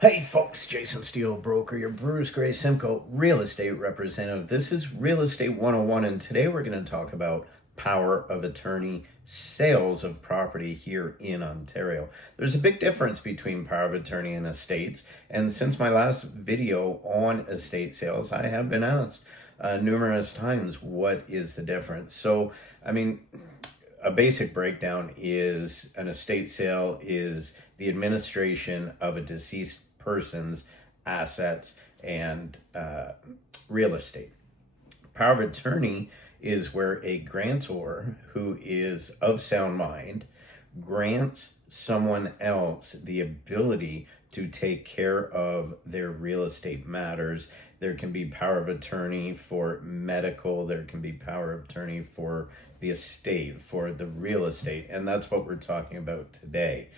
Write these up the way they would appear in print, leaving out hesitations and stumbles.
Hey folks, Jason Steele, broker, your Bruce Gray Simcoe real estate representative. This is Real Estate 101, and today we're going to talk about power of attorney sales of property here in Ontario. There's a big difference between power of attorney and estates, and since my last video on estate sales, I have been asked numerous times, what is the difference? So, a basic breakdown is an estate sale is the administration of a deceased person's assets and real estate. Power of attorney is where a grantor who is of sound mind grants someone else the ability to take care of their real estate matters. There can be power of attorney for medical, there can be power of attorney for the estate, for the real estate, and that's what we're talking about today.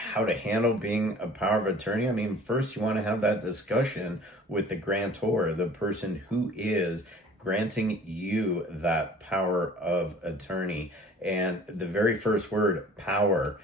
How to handle being a power of attorney. First you want to have that discussion with the grantor, the person who is granting you that power of attorney. And the very first word, power,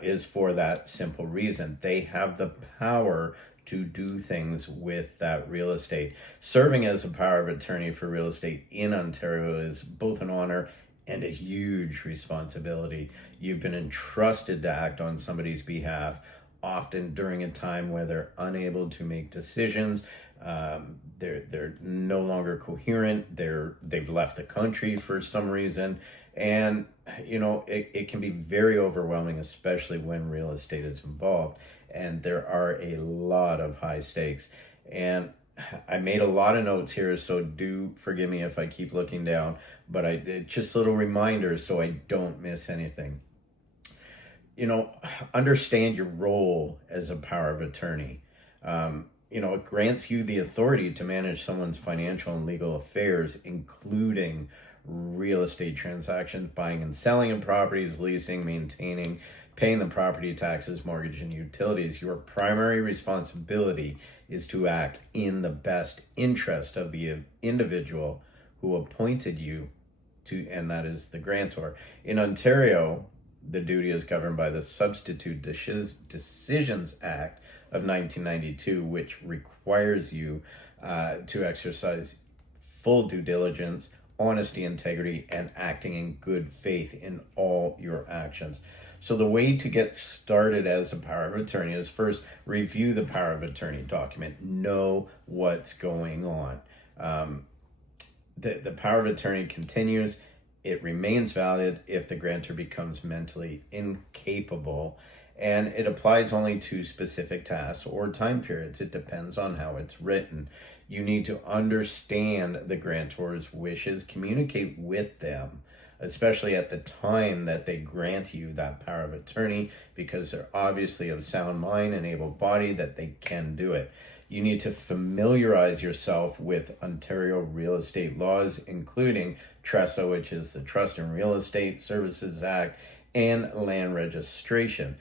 is for that simple reason. They have the power to do things with that real estate. Serving as a power of attorney for real estate in Ontario is both an honor and a huge responsibility. You've been entrusted to act on somebody's behalf, often during a time where they're unable to make decisions. They're no longer coherent. They've left the country for some reason, and it can be very overwhelming, especially when real estate is involved, and there are a lot of high stakes. And I made a lot of notes here, so do forgive me if I keep looking down, but just little reminders so I don't miss anything. Understand your role as a power of attorney. It grants you the authority to manage someone's financial and legal affairs, including real estate transactions, buying and selling of properties, leasing, maintaining, paying the property taxes, mortgage, and utilities. Your primary responsibility is to act in the best interest of the individual who appointed you to, and that is the grantor. In Ontario, the duty is governed by the Substitute Decisions Act of 1992, which requires you to exercise full due diligence, honesty, integrity, and acting in good faith in all your actions. So the way to get started as a power of attorney is first review the power of attorney document. Know what's going on. The power of attorney continues. It remains valid if the grantor becomes mentally incapable, and it applies only to specific tasks or time periods. It depends on how it's written. You need to understand the grantor's wishes, communicate with them, especially at the time that they grant you that power of attorney, because they're obviously of sound mind and able-bodied that they can do it. You need to familiarize yourself with Ontario real estate laws, including TRESA, which is the Trust and Real Estate Services Act, and land registration.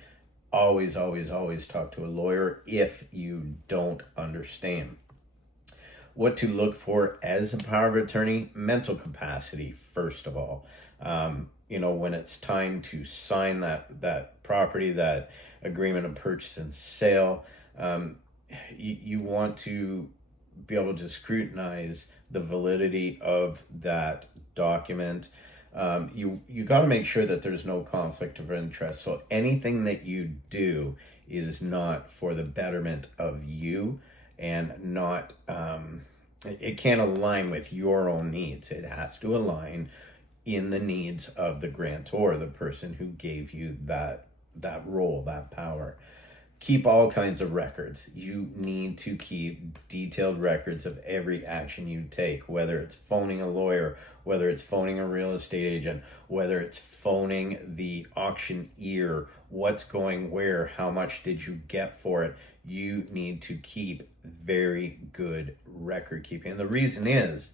Always, always, always talk to a lawyer if you don't understand. What to look for as a power of attorney: mental capacity, first of all. When it's time to sign that property, that agreement of purchase and sale, you want to be able to scrutinize the validity of that document. You got to make sure that there's no conflict of interest. So anything that you do is not for the betterment of you, and not it can't align with your own needs. It has to align in the needs of the grantor, the person who gave you that role, that power. Keep all kinds of records. You need to keep detailed records of every action you take, whether it's phoning a lawyer, whether it's phoning a real estate agent, whether it's phoning the auctioneer, what's going where, how much did you get for it. You need to keep very good record keeping. And the reason is,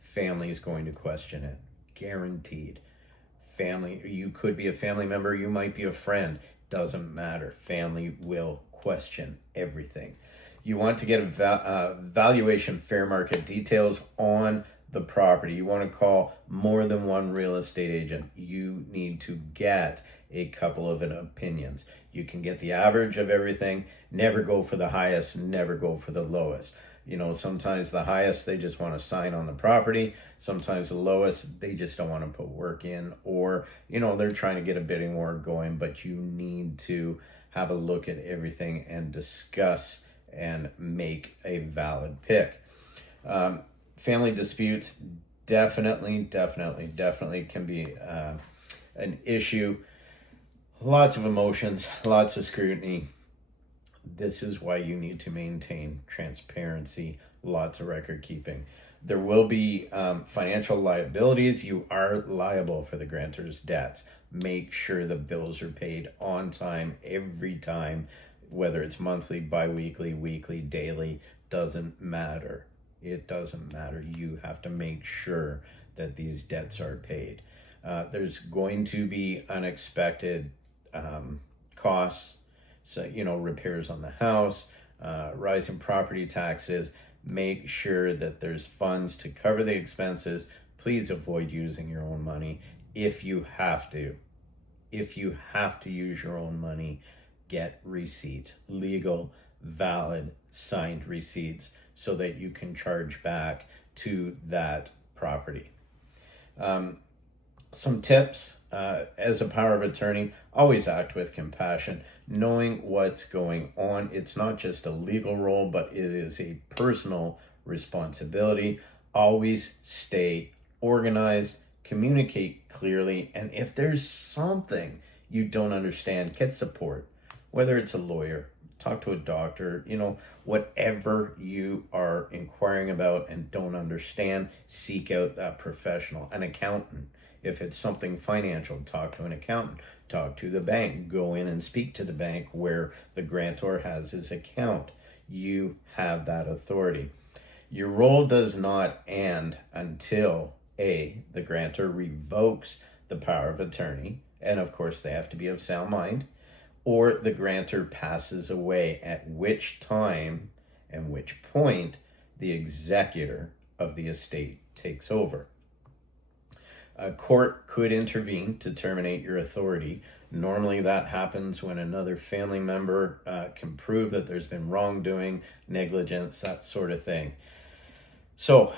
family is going to question it. Guaranteed. Family, you could be a family member, you might be a friend. Doesn't matter. Family will question everything. You want to get a valuation fair market details on the property. You want to call more than one real estate agent. You need to get a couple of opinions. You can get the average of everything. Never go for the highest, never go for the lowest. You know, sometimes the highest, they just want to sign on the property. Sometimes the lowest, they just don't want to put work in, or, you know, they're trying to get a bidding war going, but you need to have a look at everything and discuss and make a valid pick. Family disputes definitely can be an issue. Lots of emotions, lots of scrutiny. This is why you need to maintain transparency, lots of record keeping. There will be financial liabilities. You are liable for the grantor's debts. Make sure the bills are paid on time, every time, whether it's monthly, bi-weekly, weekly, daily, doesn't matter. It doesn't matter. You have to make sure that these debts are paid. There's going to be unexpected costs. So, you know, repairs on the house, rise in property taxes. Make sure that there's funds to cover the expenses. Please avoid using your own money if you have to. If you have to use your own money, get receipts, legal, valid, signed receipts, so that you can charge back to that property. Some tips, as a power of attorney, always act with compassion, knowing what's going on. It's not just a legal role, but it is a personal responsibility. Always stay organized, communicate clearly, and if there's something you don't understand, get support, whether it's a lawyer, talk to a doctor, you know, whatever you are inquiring about and don't understand, seek out that professional, an accountant. If it's something financial, talk to an accountant, talk to the bank, go in and speak to the bank where the grantor has his account. You have that authority. Your role does not end until A, the grantor revokes the power of attorney, and of course they have to be of sound mind, or the grantor passes away, at which time and which point the executor of the estate takes over. A court could intervene to terminate your authority. Normally that happens when another family member can prove that there's been wrongdoing, negligence, that sort of thing. So,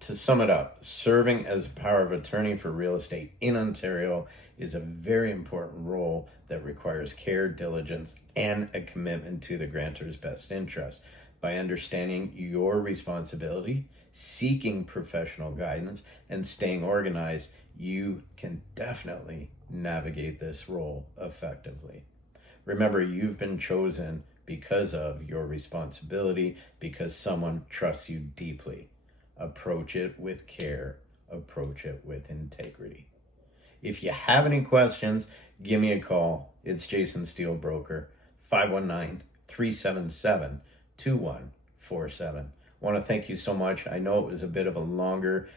to sum it up, serving as a power of attorney for real estate in Ontario is a very important role that requires care, diligence, and a commitment to the grantor's best interest. By understanding your responsibility, seeking professional guidance, and staying organized, you can definitely navigate this role effectively. Remember, you've been chosen because of your responsibility, because someone trusts you deeply. Approach it with care, approach it with integrity. If you have any questions, give me a call. It's Jason Steele, broker, 519-377-2147. I want to thank you so much. I know it was a bit of a longer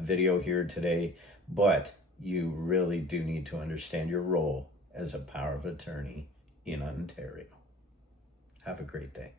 video here today, but you really do need to understand your role as a power of attorney in Ontario. Have a great day.